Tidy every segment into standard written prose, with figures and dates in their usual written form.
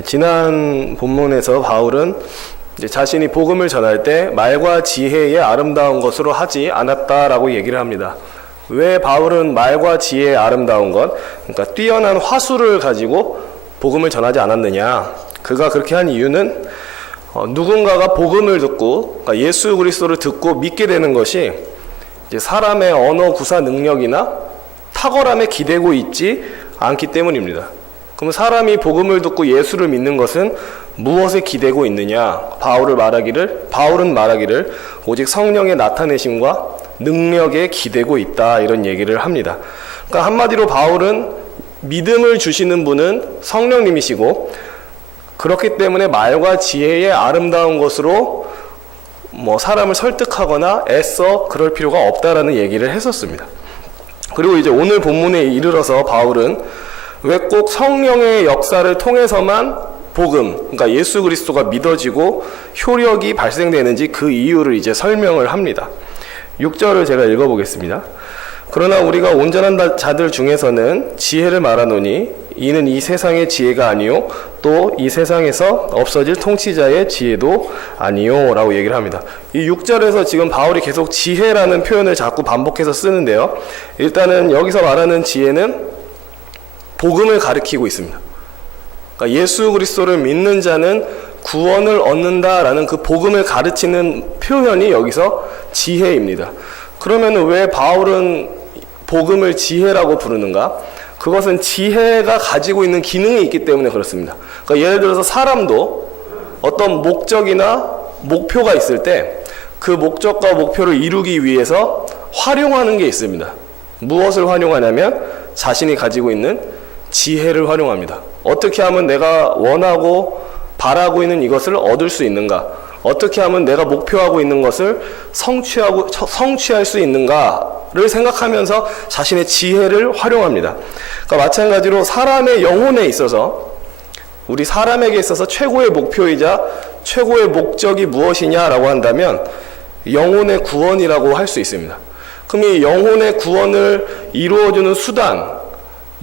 지난 본문에서 바울은 이제 자신이 복음을 전할 때 말과 지혜의 아름다운 것으로 하지 않았다라고 얘기를 합니다. 왜 바울은 말과 지혜의 아름다운 것, 그러니까 뛰어난 화술을 가지고 복음을 전하지 않았느냐? 그가 그렇게 한 이유는 누군가가 복음을 듣고, 그러니까 예수 그리스도를 듣고 믿게 되는 것이 이제 사람의 언어 구사 능력이나 탁월함에 기대고 있지 않기 때문입니다. 그럼 사람이 복음을 듣고 예수를 믿는 것은 무엇에 기대고 있느냐? 바울은 말하기를 오직 성령의 나타내심과 능력에 기대고 있다, 이런 얘기를 합니다. 그러니까 한마디로 바울은 믿음을 주시는 분은 성령님이시고, 그렇기 때문에 말과 지혜의 아름다운 것으로 사람을 설득하거나 애써 그럴 필요가 없다라는 얘기를 했었습니다. 그리고 이제 오늘 본문에 이르러서 바울은 왜 꼭 성령의 역사를 통해서만 복음, 그러니까 예수 그리스도가 믿어지고 효력이 발생되는지 그 이유를 이제 설명을 합니다. 6절을 제가 읽어보겠습니다. 그러나 우리가 온전한 자들 중에서는 지혜를 말하노니 이는 이 세상의 지혜가 아니요 또 이 세상에서 없어질 통치자의 지혜도 아니요 라고 얘기를 합니다. 이 6절에서 지금 바울이 계속 지혜라는 표현을 자꾸 반복해서 쓰는데요, 일단은 여기서 말하는 지혜는 복음을 가리키고 있습니다. 그러니까 예수 그리스도를 믿는 자는 구원을 얻는다라는 그 복음을 가르치는 표현이 여기서 지혜입니다. 그러면 왜 바울은 복음을 지혜라고 부르는가? 그것은 지혜가 가지고 있는 기능이 있기 때문에 그렇습니다. 그러니까 예를 들어서 사람도 어떤 목적이나 목표가 있을 때 그 목적과 목표를 이루기 위해서 활용하는 게 있습니다. 무엇을 활용하냐면 자신이 가지고 있는 지혜를 활용합니다. 어떻게 하면 내가 원하고 바라고 있는 이것을 얻을 수 있는가? 어떻게 하면 내가 목표하고 있는 것을 성취할 수 있는가를 생각하면서 자신의 지혜를 활용합니다. 그러니까 마찬가지로 사람의 영혼에 있어서, 우리 사람에게 있어서 최고의 목표이자 최고의 목적이 무엇이냐라고 한다면 영혼의 구원이라고 할 수 있습니다. 그럼 이 영혼의 구원을 이루어주는 수단,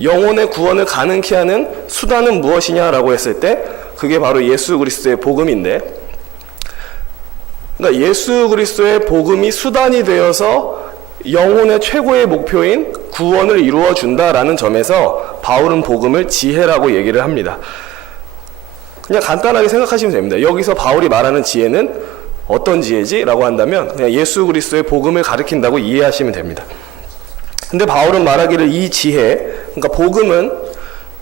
영혼의 구원을 가능케 하는 수단은 무엇이냐라고 했을 때 그게 바로 예수 그리스도의 복음인데, 그러니까 예수 그리스도의 복음이 수단이 되어서 영혼의 최고의 목표인 구원을 이루어 준다라는 점에서 바울은 복음을 지혜라고 얘기를 합니다. 그냥 간단하게 생각하시면 됩니다. 여기서 바울이 말하는 지혜는 어떤 지혜지? 라고 한다면 그냥 예수 그리스도의 복음을 가리킨다고 이해하시면 됩니다. 근데 바울은 말하기를 이 지혜, 그러니까 복음은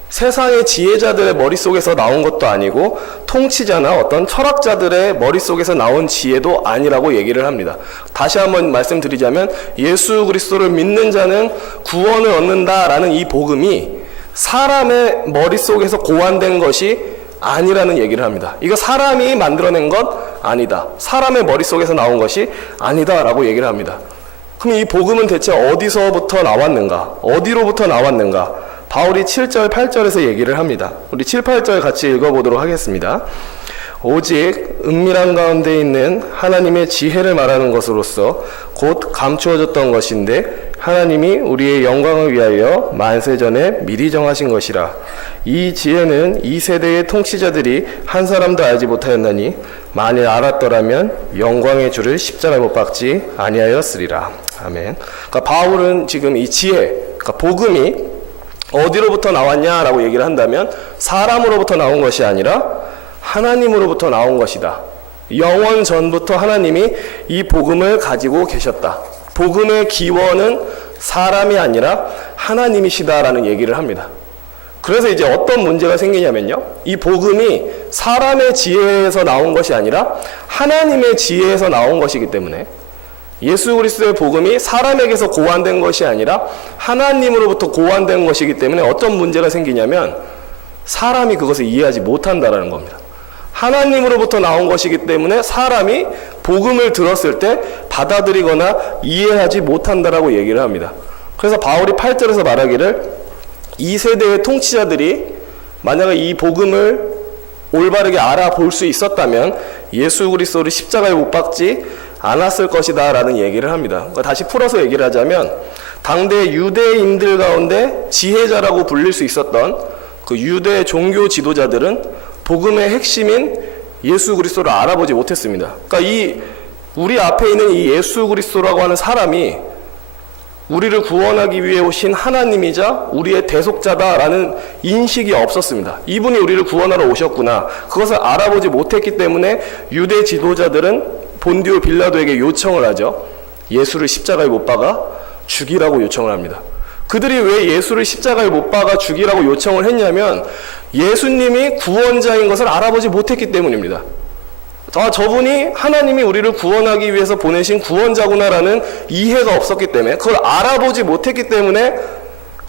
세상의 지혜자들의 머릿속에서 나온 것도 아니고 통치자나 어떤 철학자들의 머릿속에서 나온 지혜도 아니라고 얘기를 합니다. 다시 한번 말씀드리자면 예수 그리스도를 믿는 자는 구원을 얻는다라는 이 복음이 사람의 머릿속에서 고안된 것이 아니라는 얘기를 합니다. 이거 사람이 만들어낸 것 아니다. 사람의 머릿속에서 나온 것이 아니다라고 얘기를 합니다. 그럼 이 복음은 대체 어디서부터 나왔는가? 어디로부터 나왔는가? 바울이 7절, 8절에서 얘기를 합니다. 우리 7, 8절 같이 읽어보도록 하겠습니다. 오직 은밀한 가운데 있는 하나님의 지혜를 말하는 것으로서 곧 감추어졌던 것인데 하나님이 우리의 영광을 위하여 만세 전에 미리 정하신 것이라. 이 지혜는 이 세대의 통치자들이 한 사람도 알지 못하였나니 만일 알았더라면 영광의 주를 십자가에 못 박지 아니하였으리라. 아멘. 그러니까 바울은 지금 이 지혜, 그러니까 복음이 어디로부터 나왔냐라고 얘기를 한다면 사람으로부터 나온 것이 아니라 하나님으로부터 나온 것이다. 영원 전부터 하나님이 이 복음을 가지고 계셨다. 복음의 기원은 사람이 아니라 하나님이시다라는 얘기를 합니다. 그래서 이제 어떤 문제가 생기냐면요, 이 복음이 사람의 지혜에서 나온 것이 아니라 하나님의 지혜에서 나온 것이기 때문에 예수 그리스도의 복음이 사람에게서 고안된 것이 아니라 하나님으로부터 고안된 것이기 때문에 어떤 문제가 생기냐면 사람이 그것을 이해하지 못한다라는 겁니다. 하나님으로부터 나온 것이기 때문에 사람이 복음을 들었을 때 받아들이거나 이해하지 못한다라고 얘기를 합니다. 그래서 바울이 8절에서 말하기를 이 세대의 통치자들이 만약에 이 복음을 올바르게 알아볼 수 있었다면 예수 그리스도를 십자가에 못 박지 않았을 것이다 라는 얘기를 합니다. 그러니까 다시 풀어서 얘기를 하자면 당대 유대인들 가운데 지혜자라고 불릴 수 있었던 그 유대 종교 지도자들은 복음의 핵심인 예수 그리스도를 알아보지 못했습니다. 그러니까 우리 앞에 있는 이 예수 그리스도라고 하는 사람이 우리를 구원하기 위해 오신 하나님이자 우리의 대속자다라는 인식이 없었습니다. 이분이 우리를 구원하러 오셨구나. 그것을 알아보지 못했기 때문에 유대 지도자들은 본디오 빌라도에게 요청을 하죠. 예수를 십자가에 못 박아 죽이라고 요청을 합니다. 그들이 왜 예수를 십자가에 못 박아 죽이라고 요청을 했냐면 예수님이 구원자인 것을 알아보지 못했기 때문입니다. 저분이 하나님이 우리를 구원하기 위해서 보내신 구원자구나라는 이해가 없었기 때문에, 그걸 알아보지 못했기 때문에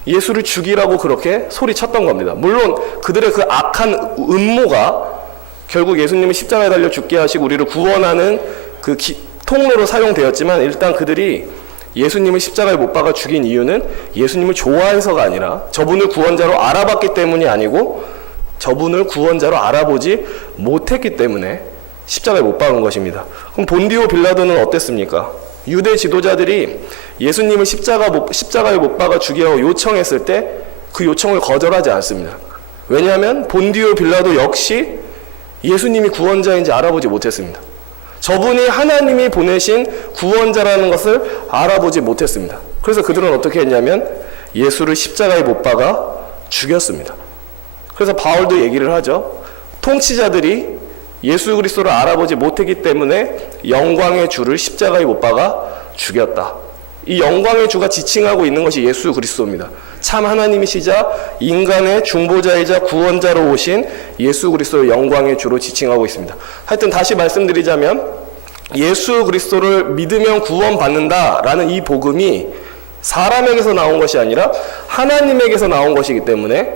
예수를 죽이라고 그렇게 소리쳤던 겁니다. 물론 그들의 그 악한 음모가 결국 예수님을 십자가에 달려 죽게 하시고 우리를 구원하는 그 통로로 사용되었지만, 일단 그들이 예수님을 십자가에 못 박아 죽인 이유는 예수님을 좋아해서가 아니라 저분을 구원자로 알아봤기 때문이 아니고 저분을 구원자로 알아보지 못했기 때문에 십자가에 못 박은 것입니다. 그럼 본디오 빌라도는 어땠습니까? 유대 지도자들이 예수님을 십자가에 못 박아 죽이라고 요청했을 때 그 요청을 거절하지 않습니다. 왜냐하면 본디오 빌라도 역시 예수님이 구원자인지 알아보지 못했습니다. 저분이 하나님이 보내신 구원자라는 것을 알아보지 못했습니다. 그래서 그들은 어떻게 했냐면 예수를 십자가에 못 박아 죽였습니다. 그래서 바울도 얘기를 하죠. 통치자들이 예수 그리스도를 알아보지 못했기 때문에 영광의 주를 십자가에 못 박아 죽였다. 이 영광의 주가 지칭하고 있는 것이 예수 그리스도입니다. 참 하나님이시자 인간의 중보자이자 구원자로 오신 예수 그리스도를 영광의 주로 지칭하고 있습니다. 하여튼 다시 말씀드리자면 예수 그리스도를 믿으면 구원받는다라는 이 복음이 사람에게서 나온 것이 아니라 하나님에게서 나온 것이기 때문에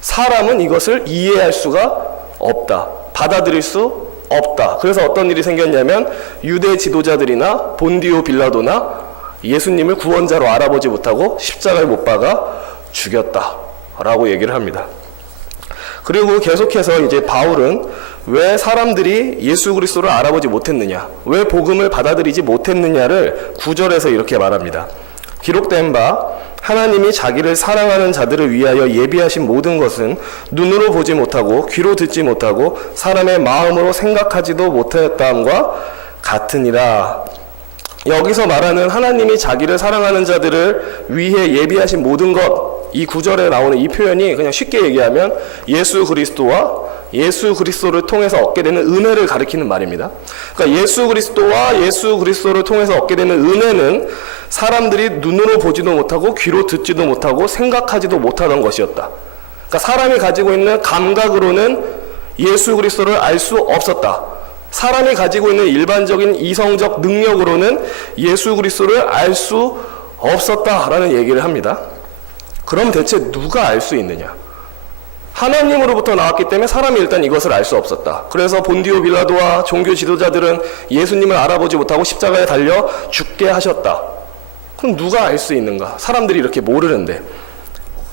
사람은 이것을 이해할 수가 없다. 받아들일 수 없다. 그래서 어떤 일이 생겼냐면 유대 지도자들이나 본디오 빌라도나 예수님을 구원자로 알아보지 못하고 십자가에 못 박아 죽였다라고 얘기를 합니다. 그리고 계속해서 이제 바울은 왜 사람들이 예수 그리스도를 알아보지 못했느냐, 왜 복음을 받아들이지 못했느냐를 9절에서 이렇게 말합니다. 기록된 바 하나님이 자기를 사랑하는 자들을 위하여 예비하신 모든 것은 눈으로 보지 못하고 귀로 듣지 못하고 사람의 마음으로 생각하지도 못하였다함과 같으니라. 여기서 말하는 하나님이 자기를 사랑하는 자들을 위해 예비하신 모든 것, 이 9절에 나오는 이 표현이 그냥 쉽게 얘기하면 예수 그리스도와 예수 그리스도를 통해서 얻게 되는 은혜를 가리키는 말입니다. 그러니까 예수 그리스도와 예수 그리스도를 통해서 얻게 되는 은혜는 사람들이 눈으로 보지도 못하고 귀로 듣지도 못하고 생각하지도 못하던 것이었다. 그러니까 사람이 가지고 있는 감각으로는 예수 그리스도를 알 수 없었다. 사람이 가지고 있는 일반적인 이성적 능력으로는 예수 그리스도를 알 수 없었다라는 얘기를 합니다. 그럼 대체 누가 알 수 있느냐? 하나님으로부터 나왔기 때문에 사람이 일단 이것을 알 수 없었다. 그래서 본디오 빌라도와 종교 지도자들은 예수님을 알아보지 못하고 십자가에 달려 죽게 하셨다. 그럼 누가 알 수 있는가? 사람들이 이렇게 모르는데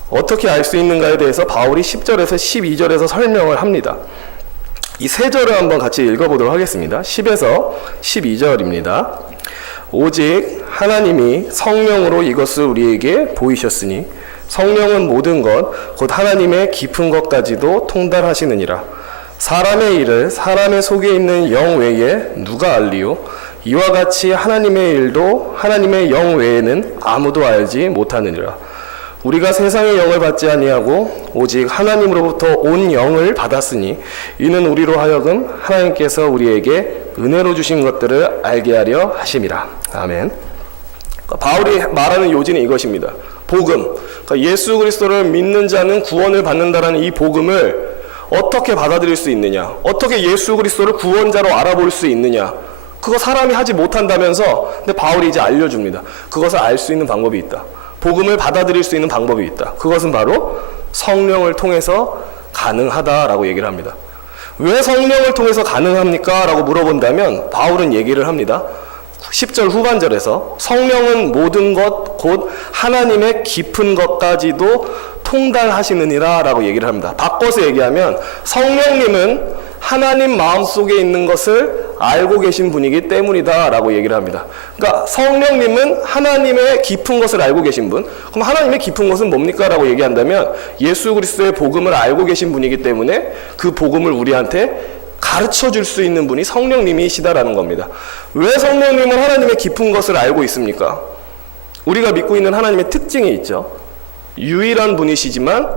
어떻게 알 수 있는가에 대해서 바울이 10절에서 12절에서 설명을 합니다. 이 세 절을 한번 같이 읽어보도록 하겠습니다. 10에서 12절입니다. 오직 하나님이 성령으로 이것을 우리에게 보이셨으니 성령은 모든 것 곧 하나님의 깊은 것까지도 통달하시느니라. 사람의 일을 사람의 속에 있는 영 외에 누가 알리요? 이와 같이 하나님의 일도 하나님의 영 외에는 아무도 알지 못하느니라. 우리가 세상의 영을 받지 아니하고 오직 하나님으로부터 온 영을 받았으니 이는 우리로 하여금 하나님께서 우리에게 은혜로 주신 것들을 알게 하려 하심이라. 아멘. 바울이 말하는 요지는 이것입니다. 복음, 그러니까 예수 그리스도를 믿는 자는 구원을 받는다라는 이 복음을 어떻게 받아들일 수 있느냐, 어떻게 예수 그리스도를 구원자로 알아볼 수 있느냐, 그거 사람이 하지 못한다면서. 근데 바울이 이제 알려줍니다. 그것을 알 수 있는 방법이 있다. 복음을 받아들일 수 있는 방법이 있다. 그것은 바로 성령을 통해서 가능하다라고 얘기를 합니다. 왜 성령을 통해서 가능합니까? 라고 물어본다면 바울은 얘기를 합니다. 10절 후반절에서 성령은 모든 것 곧 하나님의 깊은 것까지도 통달하시느니라 라고 얘기를 합니다. 바꿔서 얘기하면 성령님은 하나님 마음속에 있는 것을 알고 계신 분이기 때문이다 라고 얘기를 합니다. 그러니까 성령님은 하나님의 깊은 것을 알고 계신 분. 그럼 하나님의 깊은 것은 뭡니까? 라고 얘기한다면 예수 그리스도의 복음을 알고 계신 분이기 때문에 그 복음을 우리한테 가르쳐 줄 수 있는 분이 성령님이시다라는 겁니다. 왜 성령님은 하나님의 깊은 것을 알고 있습니까? 우리가 믿고 있는 하나님의 특징이 있죠. 유일한 분이시지만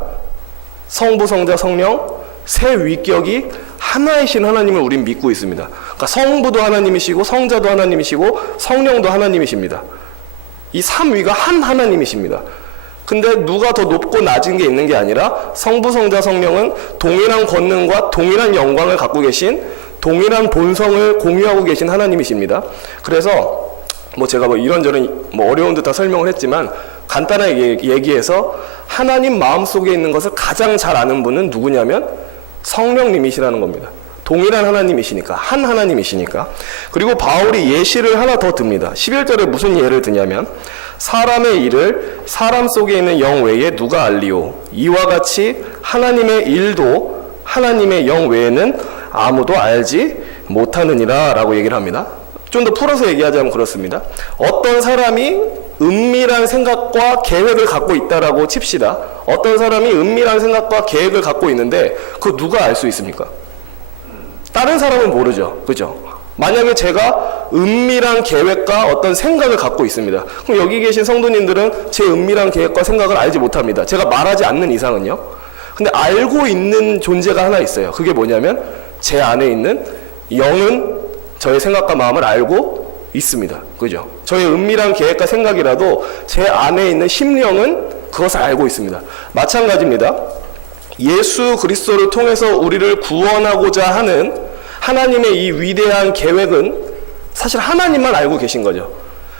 성부, 성자, 성령 세 위격이 하나이신 하나님을 우린 믿고 있습니다. 그러니까 성부도 하나님이시고 성자도 하나님이시고 성령도 하나님이십니다. 이 삼위가 한 하나님이십니다. 근데 누가 더 높고 낮은 게 있는 게 아니라 성부, 성자, 성령은 동일한 권능과 동일한 영광을 갖고 계신 동일한 본성을 공유하고 계신 하나님이십니다. 그래서 제가 이런저런 어려운 듯 다 설명을 했지만 간단하게 얘기해서 하나님 마음속에 있는 것을 가장 잘 아는 분은 누구냐면 성령님이시라는 겁니다. 동일한 하나님이시니까, 한 하나님이시니까. 그리고 바울이 예시를 하나 더 듭니다. 11절에 무슨 예를 드냐면 사람의 일을 사람 속에 있는 영 외에 누가 알리오? 이와 같이 하나님의 일도 하나님의 영 외에는 아무도 알지 못하느니라 라고 얘기를 합니다. 좀 더 풀어서 얘기하자면 그렇습니다. 어떤 사람이 은밀한 생각과 계획을 갖고 있다라고 칩시다. 어떤 사람이 은밀한 생각과 계획을 갖고 있는데 그거 누가 알 수 있습니까? 다른 사람은 모르죠. 그죠? 만약에 제가 은밀한 계획과 어떤 생각을 갖고 있습니다. 그럼 여기 계신 성도님들은 제 은밀한 계획과 생각을 알지 못합니다. 제가 말하지 않는 이상은요. 근데 알고 있는 존재가 하나 있어요. 그게 뭐냐면 제 안에 있는 영은 저의 생각과 마음을 알고 있습니다. 그죠? 저의 은밀한 계획과 생각이라도 제 안에 있는 심령은 그것을 알고 있습니다. 마찬가지입니다. 예수 그리스도를 통해서 우리를 구원하고자 하는 하나님의 이 위대한 계획은 사실 하나님만 알고 계신 거죠.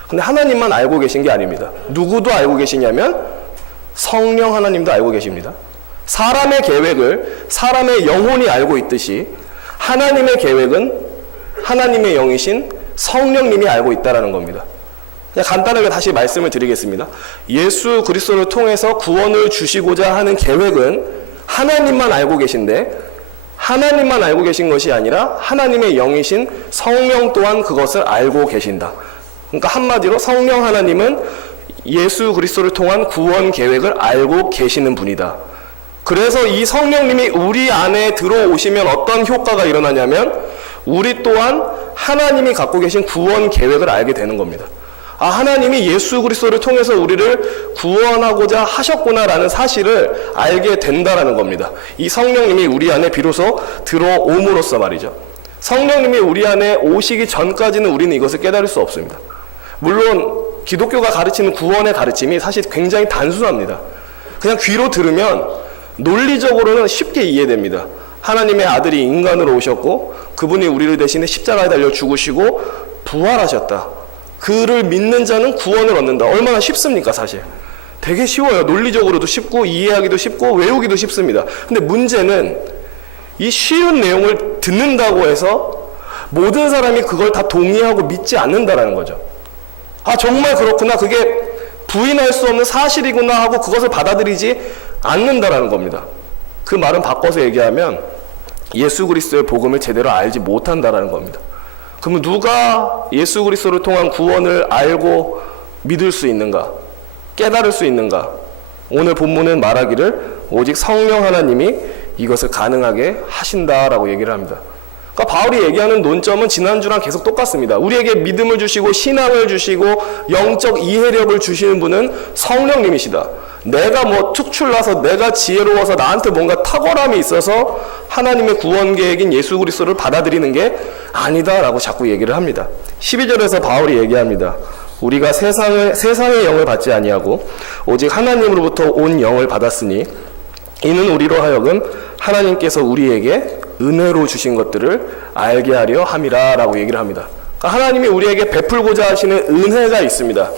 근데 하나님만 알고 계신 게 아닙니다. 누구도 알고 계시냐면 성령 하나님도 알고 계십니다. 사람의 계획을 사람의 영혼이 알고 있듯이 하나님의 계획은 하나님의 영이신 성령님이 알고 있다는 겁니다. 그냥 간단하게 다시 말씀을 드리겠습니다. 예수 그리스도를 통해서 구원을 주시고자 하는 계획은 하나님만 알고 계신데 하나님만 알고 계신 것이 아니라 하나님의 영이신 성령 또한 그것을 알고 계신다. 그러니까 한마디로 성령 하나님은 예수 그리스도를 통한 구원 계획을 알고 계시는 분이다. 그래서 이 성령님이 우리 안에 들어오시면 어떤 효과가 일어나냐면 우리 또한 하나님이 갖고 계신 구원 계획을 알게 되는 겁니다. 하나님이 예수 그리스도를 통해서 우리를 구원하고자 하셨구나라는 사실을 알게 된다라는 겁니다. 이 성령님이 우리 안에 비로소 들어옴으로써 말이죠. 성령님이 우리 안에 오시기 전까지는 우리는 이것을 깨달을 수 없습니다. 물론 기독교가 가르치는 구원의 가르침이 사실 굉장히 단순합니다. 그냥 귀로 들으면 논리적으로는 쉽게 이해됩니다. 하나님의 아들이 인간으로 오셨고 그분이 우리를 대신에 십자가에 달려 죽으시고 부활하셨다. 그를 믿는 자는 구원을 얻는다. 얼마나 쉽습니까 사실. 되게 쉬워요. 논리적으로도 쉽고 이해하기도 쉽고 외우기도 쉽습니다. 근데 문제는 이 쉬운 내용을 듣는다고 해서 모든 사람이 그걸 다 동의하고 믿지 않는다라는 거죠. 정말 그렇구나. 그게 부인할 수 없는 사실이구나 하고 그것을 받아들이지 않는다라는 겁니다. 그 말은 바꿔서 얘기하면 예수 그리스도의 복음을 제대로 알지 못한다라는 겁니다. 그러면 누가 예수 그리스도를 통한 구원을 알고 믿을 수 있는가? 깨달을 수 있는가? 오늘 본문은 말하기를 오직 성령 하나님이 이것을 가능하게 하신다라고 얘기를 합니다. 그러니까 바울이 얘기하는 논점은 지난주랑 계속 똑같습니다. 우리에게 믿음을 주시고 신앙을 주시고 영적 이해력을 주시는 분은 성령님이시다. 내가 특출나서 내가 지혜로워서 나한테 뭔가 탁월함이 있어서 하나님의 구원 계획인 예수 그리스도를 받아들이는 게 아니다라고 자꾸 얘기를 합니다. 12절에서 바울이 얘기합니다. 우리가 세상의 영을 받지 아니하고 오직 하나님으로부터 온 영을 받았으니 이는 우리로 하여금 하나님께서 우리에게 은혜로 주신 것들을 알게 하려 함이라 라고 얘기를 합니다. 그러니까 하나님이 우리에게 베풀고자 하시는 은혜가 있습니다.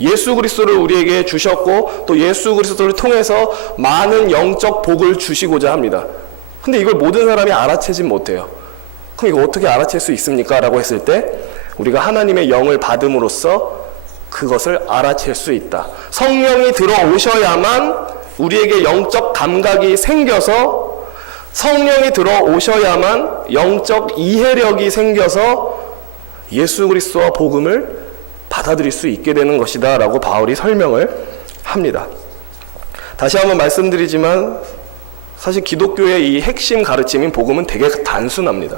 예수 그리스도를 우리에게 주셨고 또 예수 그리스도를 통해서 많은 영적 복을 주시고자 합니다. 근데 이걸 모든 사람이 알아채진 못해요. 그럼 이거 어떻게 알아챌 수 있습니까? 라고 했을 때 우리가 하나님의 영을 받음으로써 그것을 알아챌 수 있다. 성령이 들어오셔야만 우리에게 영적 감각이 생겨서 성령이 들어오셔야만 영적 이해력이 생겨서 예수 그리스도와 복음을 받아들일 수 있게 되는 것이다 라고 바울이 설명을 합니다. 다시 한번 말씀드리지만 사실 기독교의 이 핵심 가르침인 복음은 되게 단순합니다.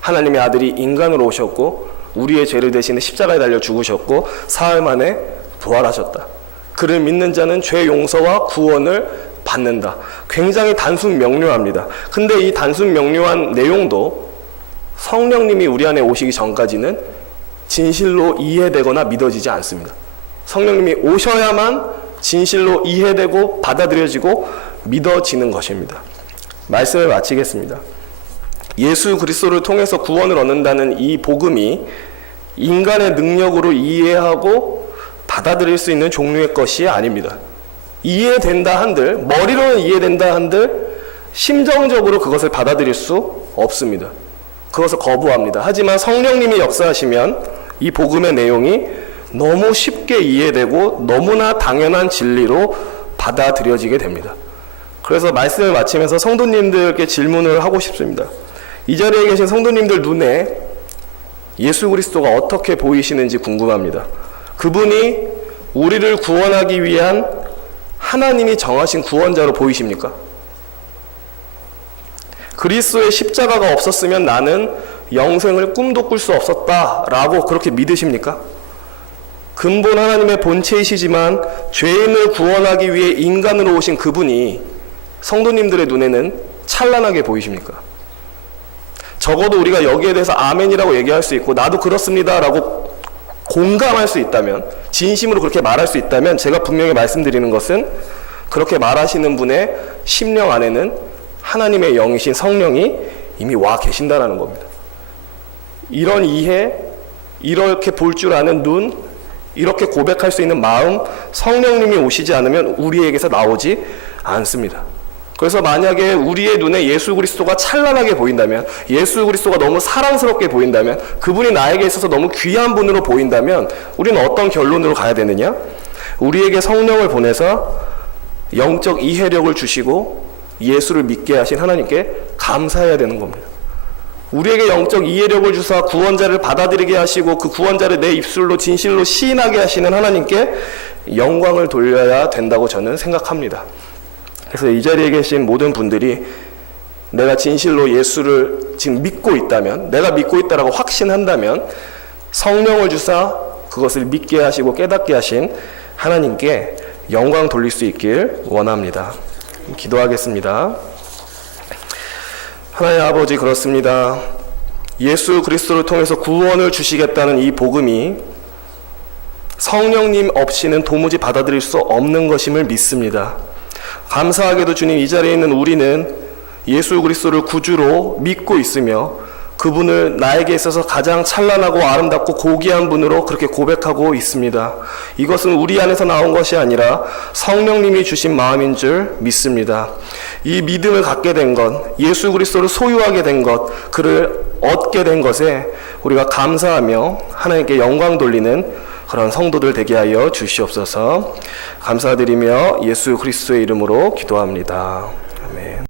하나님의 아들이 인간으로 오셨고 우리의 죄를 대신해 십자가에 달려 죽으셨고 사흘 만에 부활하셨다. 그를 믿는 자는 죄 용서와 구원을 받는다. 굉장히 단순 명료합니다. 근데 이 단순 명료한 내용도 성령님이 우리 안에 오시기 전까지는 진실로 이해되거나 믿어지지 않습니다. 성령님이 오셔야만 진실로 이해되고 받아들여지고 믿어지는 것입니다. 말씀을 마치겠습니다. 예수 그리스도를 통해서 구원을 얻는다는 이 복음이 인간의 능력으로 이해하고 받아들일 수 있는 종류의 것이 아닙니다. 이해된다 한들, 머리로는 이해된다 한들 심정적으로 그것을 받아들일 수 없습니다. 그것을 거부합니다. 하지만 성령님이 역사하시면 이 복음의 내용이 너무 쉽게 이해되고 너무나 당연한 진리로 받아들여지게 됩니다. 그래서 말씀을 마치면서 성도님들께 질문을 하고 싶습니다. 이 자리에 계신 성도님들 눈에 예수 그리스도가 어떻게 보이시는지 궁금합니다. 그분이 우리를 구원하기 위한 하나님이 정하신 구원자로 보이십니까? 그리스도의 십자가가 없었으면 나는 영생을 꿈도 꿀 수 없었다라고 그렇게 믿으십니까? 근본 하나님의 본체이시지만 죄인을 구원하기 위해 인간으로 오신 그분이 성도님들의 눈에는 찬란하게 보이십니까? 적어도 우리가 여기에 대해서 아멘이라고 얘기할 수 있고 나도 그렇습니다라고 공감할 수 있다면, 진심으로 그렇게 말할 수 있다면 제가 분명히 말씀드리는 것은 그렇게 말하시는 분의 심령 안에는 하나님의 영이신 성령이 이미 와 계신다라는 겁니다. 이런 이해, 이렇게 볼 줄 아는 눈, 이렇게 고백할 수 있는 마음, 성령님이 오시지 않으면 우리에게서 나오지 않습니다. 그래서 만약에 우리의 눈에 예수 그리스도가 찬란하게 보인다면, 예수 그리스도가 너무 사랑스럽게 보인다면, 그분이 나에게 있어서 너무 귀한 분으로 보인다면 우리는 어떤 결론으로 가야 되느냐? 우리에게 성령을 보내서 영적 이해력을 주시고 예수를 믿게 하신 하나님께 감사해야 되는 겁니다. 우리에게 영적 이해력을 주사 구원자를 받아들이게 하시고 그 구원자를 내 입술로 진실로 시인하게 하시는 하나님께 영광을 돌려야 된다고 저는 생각합니다. 그래서 이 자리에 계신 모든 분들이 내가 진실로 예수를 지금 믿고 있다면, 내가 믿고 있다라고 확신한다면 성령을 주사 그것을 믿게 하시고 깨닫게 하신 하나님께 영광 돌릴 수 있길 원합니다. 기도하겠습니다. 하나님 아버지, 그렇습니다. 예수 그리스도를 통해서 구원을 주시겠다는 이 복음이 성령님 없이는 도무지 받아들일 수 없는 것임을 믿습니다. 감사하게도 주님, 이 자리에 있는 우리는 예수 그리스도를 구주로 믿고 있으며 그분을 나에게 있어서 가장 찬란하고 아름답고 고귀한 분으로 그렇게 고백하고 있습니다. 이것은 우리 안에서 나온 것이 아니라 성령님이 주신 마음인 줄 믿습니다. 이 믿음을 갖게 된 것, 예수 그리스도를 소유하게 된 것, 그를 얻게 된 것에 우리가 감사하며 하나님께 영광 돌리는 그런 성도들 되게 하여 주시옵소서. 감사드리며 예수 그리스도의 이름으로 기도합니다. 아멘.